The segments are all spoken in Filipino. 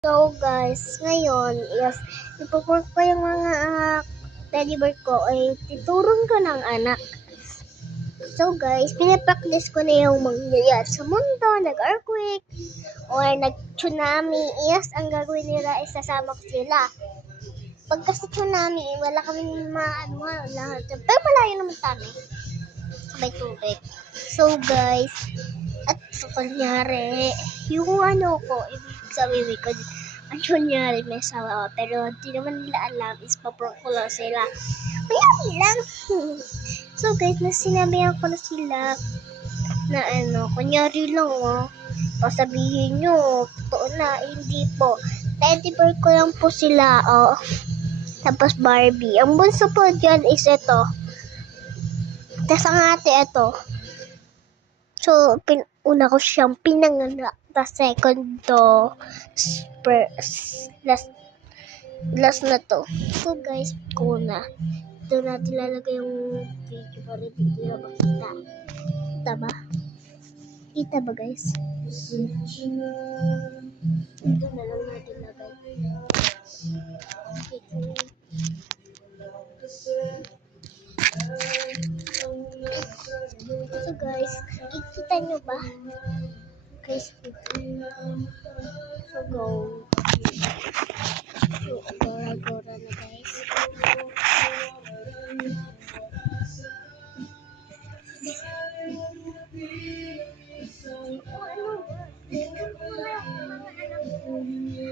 So guys, ngayon is ipo-pork ko yung mga teddy bear ko ay titurong ko ng anak. So guys, pinapractice ko na yung mangyayari sa mundo, nag-earthquake or nag-tsunami. Yes, ang gagawin nila is sasama ko sila. Pagka sa tsunami, wala kami lahat. Pero malayo naman kami sa may tubig. So guys, at so kunyari, yung ko, ibig sabihin ko, ang kunyari may sawa, pero di naman nila alam is paprank ko lang sila. Kaya lang. So guys, sinabihan ko na sila na kunyari lang sabihin nyo, totoo na, hindi po. Teddy bear ko lang po sila, Tapos Barbie. Ang bunso po dyan is ito. Tapos ang ate ito. So, una ko siyang pinanganak. Tapos second to, last na to. So guys, kuna. Ito natin lalagay yung video para hindi na makita. Kita ba? Kita ba guys? Ito na lang natin lagay. So guys, ikita nyo ba? Guys, so go. So, agora na guys.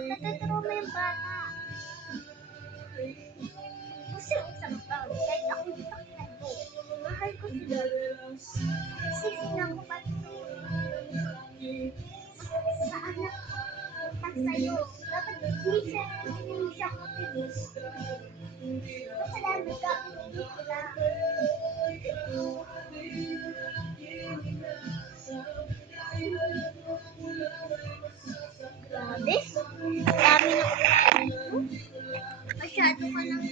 Natuturo mo yung bata. Kasi isang taon, kahit ako yung sakyan mo, mahal ko sila. Sisina ko pa sa anak ko, at sa'yo. Dapat hindi siya matinis. Kasalanan ka, hindi sila. Grabe, dami na masyado ka lang